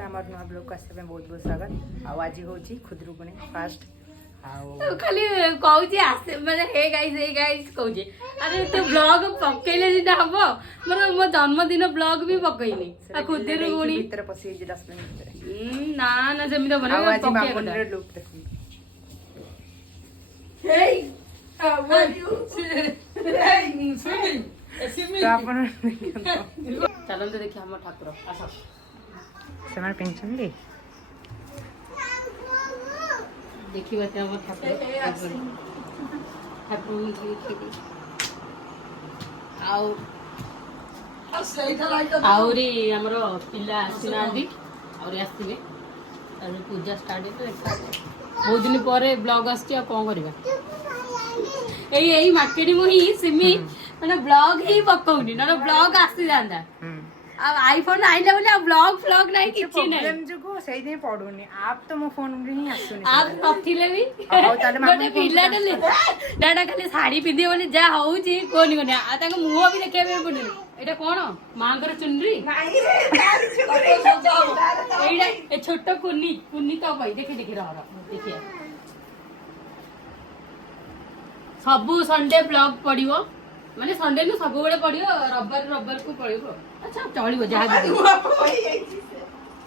आमर नुआ ब्लॉग को आसने बहुत बहुत स्वागत। आज हूँ खुदरुकुणी फास्ट खाली कहूँ आसे माने हे गाइस कहूँ अरे तो ब्लॉग पकेले जिना हम मोर मो जन्मदिन ब्लॉग भी पकईनी खुदरुकुणी भीतर पसी 10 मिनट ना ना जमी बना आज बाबुनर लुक देखो हे हाउ आर यू तो अपन चलन देखिए हम ठाकुर आस सेमार पेंशन दे देखी बात हम ठाकुर ठाकुर खेली आउरी हमर पिला आसीना आदि और आसीबे और पूजा स्टार्ट है बहुत दिन पर ब्लॉग आछी आ कोन करबा एई मार्केट मो ही सिमी माने ब्लॉग ही पकाउनी ना ब्लॉग आसी जांदा अब आईफोन आइला बोले ब्लॉग फ्लॉग नहीं किछि नहीं प्रॉब्लम जो सही दे पडुनी आप तो मो फोन रे ही आसुनी आप नथिले भी गोटे पिला डले डाडा खाली साड़ी पिंदी बोली जा होउची कोनी कोनी आ ताको मुंह भी देखिया बे पडुनी एटा कोन मांगर चुनरी नाही रे एटा ए छोटो कुन्नी तो भाई देखि रह देखिए सबु संडे ब्लॉग पडिवो माने संडे नु सब बेले पडियो रविवार को पडिवो अच्छा चलिबो जहा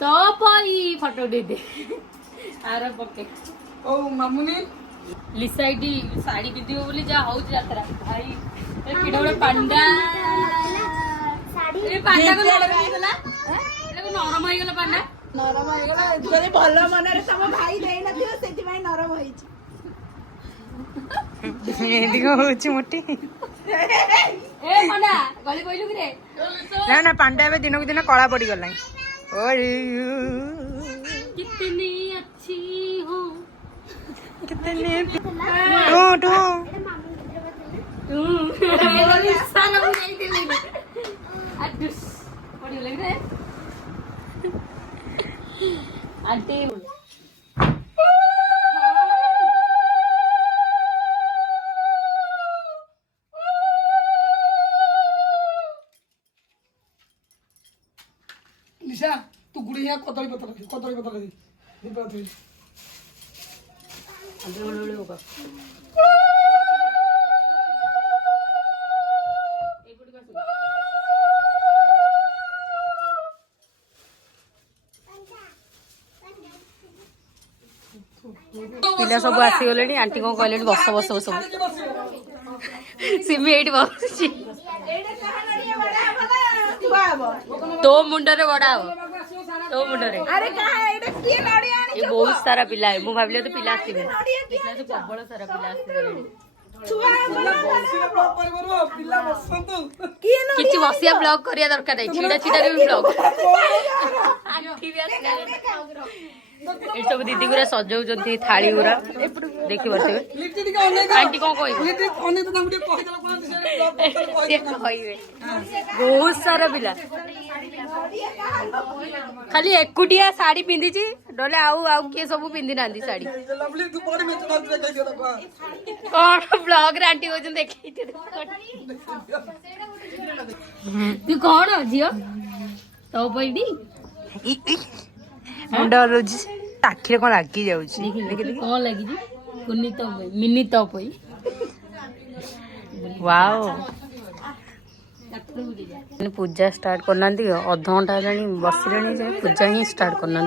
तो पई फोटो दे दे आरे पके ओ मामुनी लिसाइडी साड़ी पिंदिबो बोली जा होउ यात्रा भाई ए किडोडे पांडा साड़ी ए पांडा को लगा गला ए को नरम होई गला पांडा नरम होई गला जरे भलो मनरे सब भाई देई नथियो सेति भाई नरम होई छी एदी को होची मोटी ए पांडा गली कइलु कि रे ना ना पांडा बे दिन को दिन कला पड़ी गला ओए कितनी अच्छी हो कितने टू टू मेरी साना नहीं दे अड्डुस पड़ी लग रे आंटी निशा तू गुड़िया कदली पत्र दे दीपा दे आगे बोले होगा पिला सब आसी गले आंटी कौन कहले बस बस बस सिमी एठी बसची तो मुंडरे बड़ा हो तो मुंडरे अरे कहा एटा के लड़ी आनी ये बहुत सारा पिला है मु भाबले तो पिला आसीबे पिला तो प्रबल सारा पिला आसी छुआ परिवार पिल्ला बसंतु के न किछि बसिया ब्लॉग करिया दरकार नै छिडा छिडा रे ब्लॉग आंटी भी आसी ए सब दीदी गुरा सजाउचंती थाली गुरा देखि बसबे आंटी कोन कहि बहुत सारा पिला खाली एकुटिया साड़ी पिंदी छी डले आउ के सब पिंदी नांदी साड़ी कोन ब्लॉग रे आंटी होजन देखि तू कौन झियो तो पईडी मुंडा रोज आखिरे कोन लागी जाउची कौन लगी जी कुन्नी तो पई मिनी तो पई वाओ पूजा स्टार्ट करना अध घंटा बसले जे पूजा ही स्टार्ट करना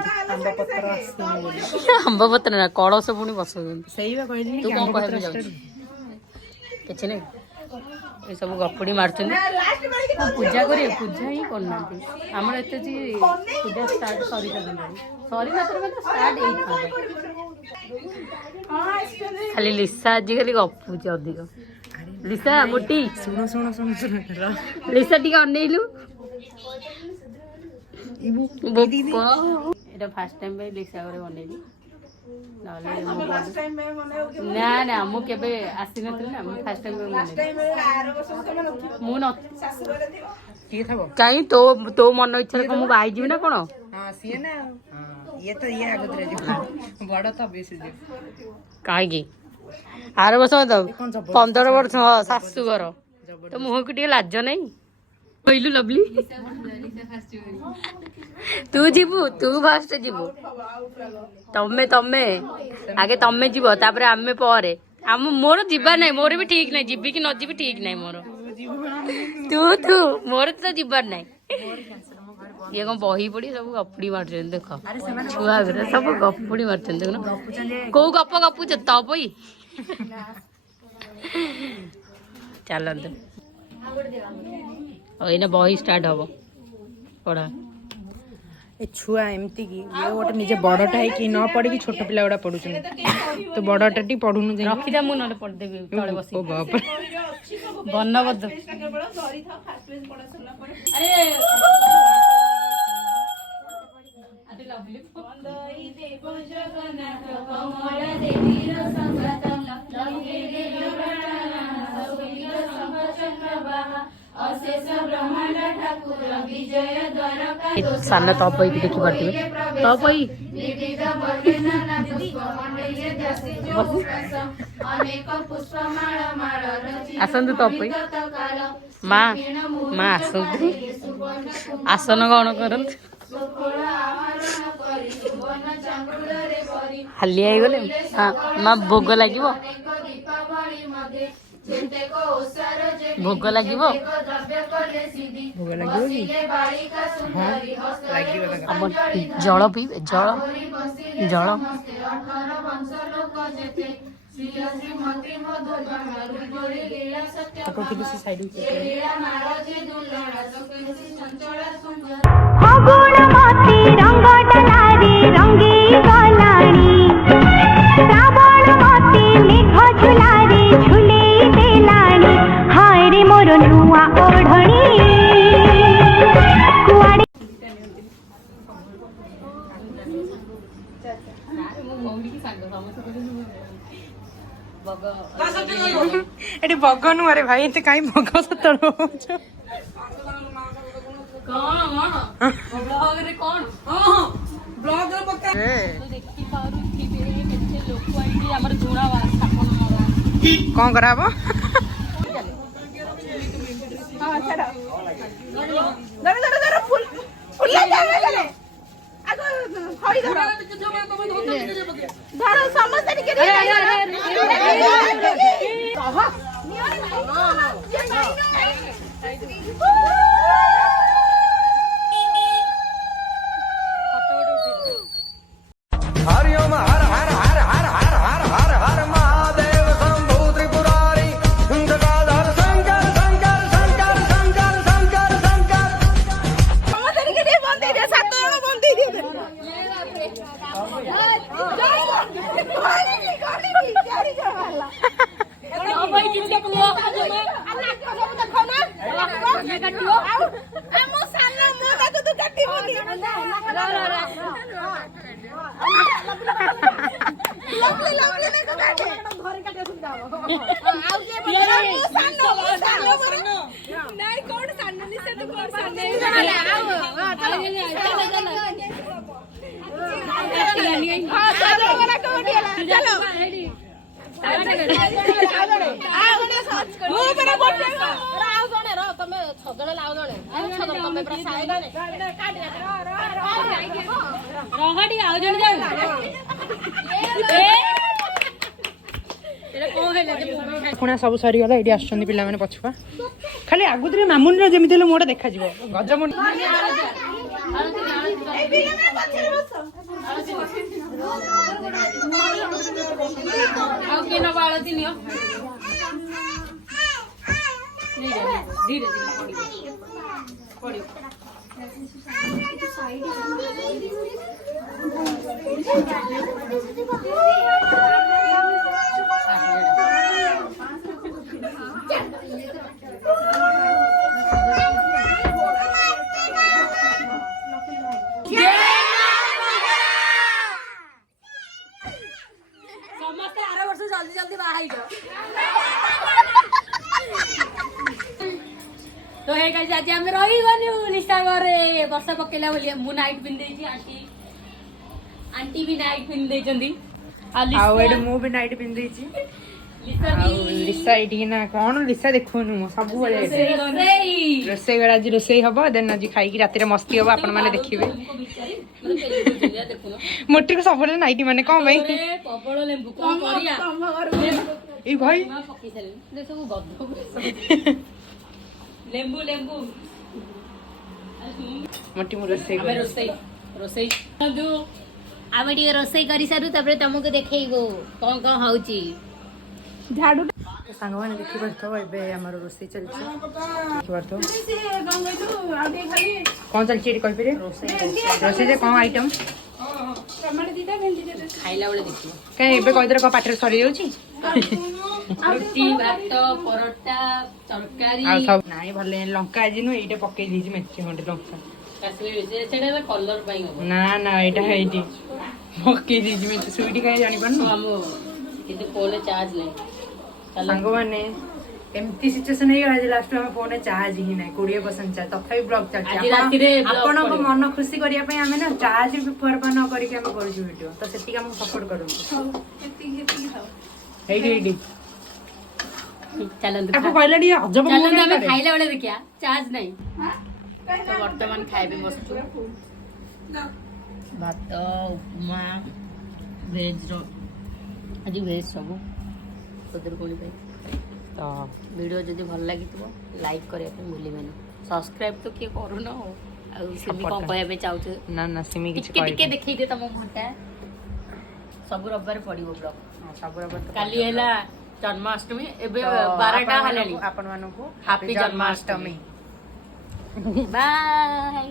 आंब पत्र ना कलश पुणी बस तू कौन कहबे जाउची किछि नै ये सब गपुड़ी मारचुन पूजा करिए पूजा ही करना आमर एत पूजा स्टार्ट सरी ना स्टार्ट खाली लिसा आज खाली गपुची अधिक लिसा मोटी सुनो सुनो सुनो सुनो लिसा टी अनेलु एटा फर्स्ट टाइम लिसा घरे बनेली ନା ନା ମୁଁ କେବେ ଆସିନଥିଲି ନା ମୁଁ ଫାଷ୍ଟ ଟାଇମ୍ ମୁଁ କାହିଁ ତୋ ତୋ ମନ ଇଚ୍ଛାରେ କଣ ମୁଁ ବାହା ଯିବି ନା କଣ? କାହିଁକି ଆର ବର୍ଷ ତ 15 ବର୍ଷ ଶାଶୁଘର ତ ମୁହଁକୁ ଟିକେ ଲାଜ ନାହିଁ କହିଲୁ ଲଭଲି ତୁ ଯିବୁ ତୁ ଫାଷ୍ଟ ଯିବୁ ତମେ ତମେ ଆଗେ ତମେ ଯିବ ତାପରେ ଆମେ ପରେ ଆମ ମୋର ଯିବା ନାହିଁ ମୋର ବି ଠିକ ନାହିଁ ଯିବି କି ନ ଯିବି ଠିକ ନାହିଁ ମୋର ତୁ ତୁ ମୋର ତ ଯିବାର ନାହିଁ ଇଏ କଣ ବହି ପଢି ସବୁ ଗପୁଡି ମାରୁଛନ୍ତି ଦେଖ ଛୁଆ ଘରେ ସବୁ ଗପୁଡି ମାରୁଛନ୍ତି ଦେଖୁନ କୋଉ ଗପ ଗପୁଛ ତ ବହି ଚାଲନ୍ତୁ ଏଇନା ବହି ଷ୍ଟାର୍ଟ ହବ ପଢା ଏ ଛୁଆ ଏମିତି କି ଇଏ ଗୋଟେ ନିଜେ ବଡଟା ହେଇକି ନ ପଢିକି ଛୋଟ ପିଲା ଗୁଡା ପଢୁଛନ୍ତି ତ ବଡଟା ଟି ପଢୁନୁ ଯାଇ ରଖିଦା ମୁଁ ନହେଲେ ପଢିଦେବି ତଳେ ବସି ବର୍ଣ୍ଣବଦ୍ଧ ସାନ ତପଇକି ଦେଖିପାରୁଥିବେ ତପଇ ଆସନ୍ତୁ ତପଇ ମା ମା ଆସନ୍ତୁ ଆସନ କଣ କରନ୍ତୁ ହାଲିଆ ହେଇଗଲେ ମା ଭୋଗ ଲାଗିବ ଭୋଗ ଲାଗିବ ଆମ ଜଳ ପିଇବେ ଜଳ ଜଳ ଏଠି ବଗ ନୁହଁ ରେ ଭାଇ ଏତେ କାଇଁ ବଗ ସତଳ ହଉଛ କଣ କରାହବ हरिओम हर हर हर हर हर हर हर हर महादेव शंभु त्रिपुरारी गदाधर शंकर शंकर शंकर शंकर शंकर शंकर ପୁଣା ସବୁ ସରିଗଲା ଏଇଠି ଆସୁଛନ୍ତି ପିଲାମାନେ ପଛୁଆ ଖାଲି ଆଗୁତରେ ମାମୁନିର ଯେମିତି ହେଲେ ମୋଟା ଦେଖାଯିବ ଗଜମୁଣ୍ଡି ଆଉ କିଏ ନବ ଆଳତି ନିଅ ଧୀରେ ଧୀରେ ପଡ଼ିବ तो हे गाइस आज हम रही गलु लिसा घरे वर्षा पकेला बोली मु नाइट पिन देची आंटी भी नाइट पिन देचंदी ଆଉ ଏଠି ମୁଁ ବି ନାଇଟ୍ ପିନ୍ଧିଛି ଆଉ ଲିସା ଏଇଠି ନା କଣ ଲିସା ଦେଖୁନୁ ସବୁବେଳେ ରୋଷେଇ ବେଳେ ଆଜି ରୋଷେଇ ହବ ଦେନ୍ ଆଜି ଖାଇକି ରାତିରେ ମସ୍ତି ହବ ଆପଣ ମାନେ ଦେଖିବେ ମୋଟିକୁ ସବୁବେଳେ ନାଇଟି ମାନେ କଣ ପାଇଁ ପ୍ରବଳ ଲେମ୍ବୁ କଣ କରିଆ ଏଇ ଭାଇ ପକେଇ ସାରିଲି ସବୁ ଗଧ ଲେମ୍ବୁ ଲେମ୍ବୁ ମୋଟି ମୁଁ ରୋଷେଇ ଆମେ ରୋଷେଇ ରୋଷେଇ ଆମେ ଟିକେ ରୋଷେଇ କରି ସାରୁ ତାପରେ ତମକୁ ଦେଖେଇବୁ କଣ କଣ ହଉଛି ସାଙ୍ଗମାନେ ଦେଖିପାରୁଥିବ ଏବେ ଆମର ରୋଷେଇ ଚାଲିଛି ଦେଖିପାରୁଥିବ କଣ ଚାଲିଛି ଏଠି କହିପାରିବେ ରୋଷେଇରେ କଣ ଆଇଟମ୍ ଖାଇଲା ବେଳେ ଦେଖିବ କାଇଁ ଏବେ କହିଦେଲେ କଣ ପାଟିରେ ସରିଯାଉଛି ରୁଟି ଭାତ ପରଟା ତରକାରୀ ଆଉ ସବୁ ନାଇଁ ଭଲ ଲଙ୍କା ଆଜି ନୁହେଁ ଏଇଟା ପକେଇ ଦେଇଛି ମେଞ୍ଚେ ଖଣ୍ଡେ ଲଙ୍କା ସେଇଟା କଲର ପାଇଁ ହବ ନା ନା ଏଇଟା ହେଇଟି ପକେଇ ଦେଇଛି ମେଞ୍ଚେ ସୁଇଟି ଖାଇ ଜାଣିପାରୁନୁ ଆମ କିନ୍ତୁ ଫୋନରେ ଚାର୍ଜ ନାହିଁ ସାଙ୍ଗମାନେ ଏମିତି ସିଚୁଏସନ ହେଇଗଲା ଯେ ଲାଷ୍ଟ ଆମେ ଫୋନରେ ଚାର୍ଜ ହିଁ ନାହିଁ 20% ଚାର୍ଜ ତଥାପି ବ୍ଲଗ ଆଜି ରାତିରେ ଚାଲିଛି vlog ଆପଣଙ୍କ କରିବୁ। ମନ ଖୁସି କରିବା ପାଇଁ ଆମେ ନା ଚାର୍ଜ ବି ବ୍ୟବହାର ନ କରିକି ଆମେ କରୁଛୁ ଭିଡିଓ ତ ସେତିକି ଆମକୁ ସପୋର୍ଟ କରନ୍ତୁ ଏଇଠି ଏଇଠି ଚାଲନ୍ତୁ ତାକୁ କହିଲା ଟିକେ ଅଜବ ଚାଲନ୍ତୁ ଆମେ କରେ। ଖାଇଲା ବେଳେ ଦେଖିବା ଚାର୍ଜ ନାହିଁ ତ ବର୍ତ୍ତମାନ ଖାଇବି ବସୁଛୁ ଭାତ ଉପମା ଭେଜର ଆଜି ଭେଜ ସବୁ ଖୁଦୁରୁକୁଣୀ ପାଇଁ ତ ଭିଡ଼ିଓ ଯଦି ଭଲ ଲାଗିଥିବ ଲାଇକ୍ କରିବା ପାଇଁ ଭୁଲିବେନି ସବସ୍କ୍ରାଇବ୍ ତ କିଏ କରୁନ ଆଉ ସେମିତି କ'ଣ କହିବା ପାଇଁ ଚାହୁଁଛୁ ନା ନା ସେମିତି କିଛି ଟିକେ ଟିକେ ଦେଖେଇଦେ ତମ ମୁହଁଟା ସବୁ ରବିବାର ପଡ଼ିବ ବ୍ଲଗ୍ ସବୁ କାଲି ହେଲା ଜନ୍ମାଷ୍ଟମୀ ଏବେ 12ଟା ହେଲାଣି ଆପଣ ମାନଙ୍କୁ ହାପି ଜନ୍ମାଷ୍ଟମୀ ବାଏ